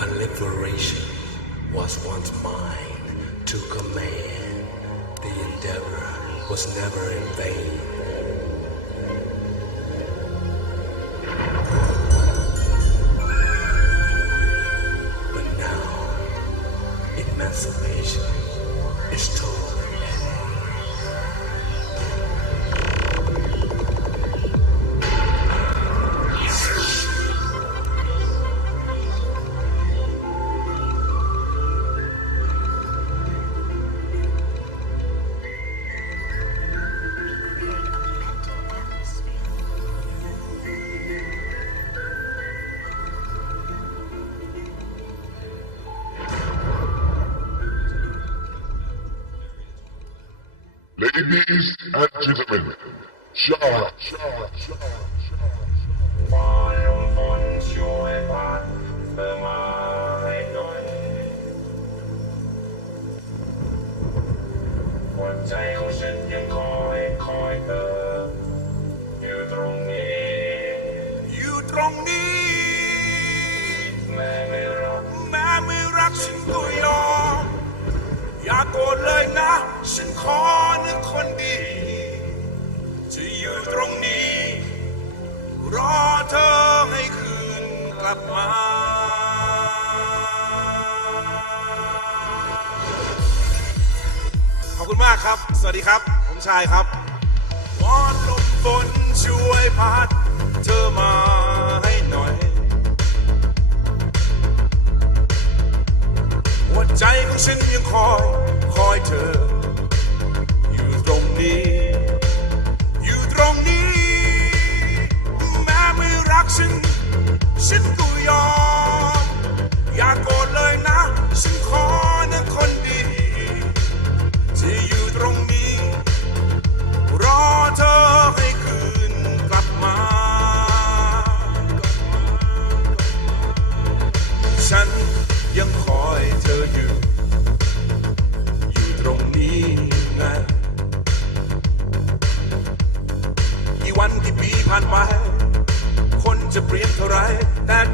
A liberation was once mine to command. The endeavor was never in vain. Ladies and gentlemen, Sha, Sha, Sha, Sha. ฟ้าลมฝนช่วยพัดเธอมาให้หน่อยหัวใจของฉันยังคอยคอยเธออยู่ตรงนี้ อยู่ตรงนี้ แม้ไม่รักแม้ไม่รักฉันก็ยอมอย่าโกรธเลยนะ ฉันขอ นกลับมาขอบคุณมากครับ สวัสดีครับ ผมชายครับวอนลมฝนช่วยพัดเธอมาให้หน่อย หัวใจของฉันยังคอย คอยเธอ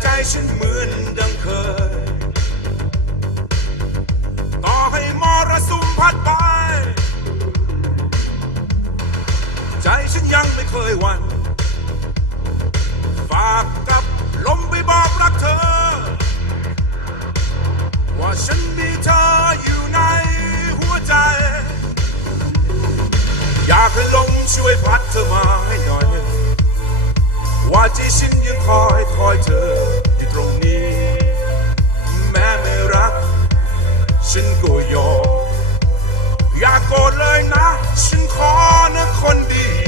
ใจฉันเหมือนดังเคย ต่อให้มรสุมพัดไป ใจฉันยังไม่เคยวัน ฝากกับลมไปบอกรักเธอ ว่าฉันมีเธออยู่ในหัวใจ อยากให้ลมช่วยพัดเธอมาให้หน่อยว่าที่ฉันยัง อยคอยเธออยู่ตรงนี้ แม้ไม่รัก ฉันก็ยอมอย่าโกรธเลยนะ ฉันขอนะคนดี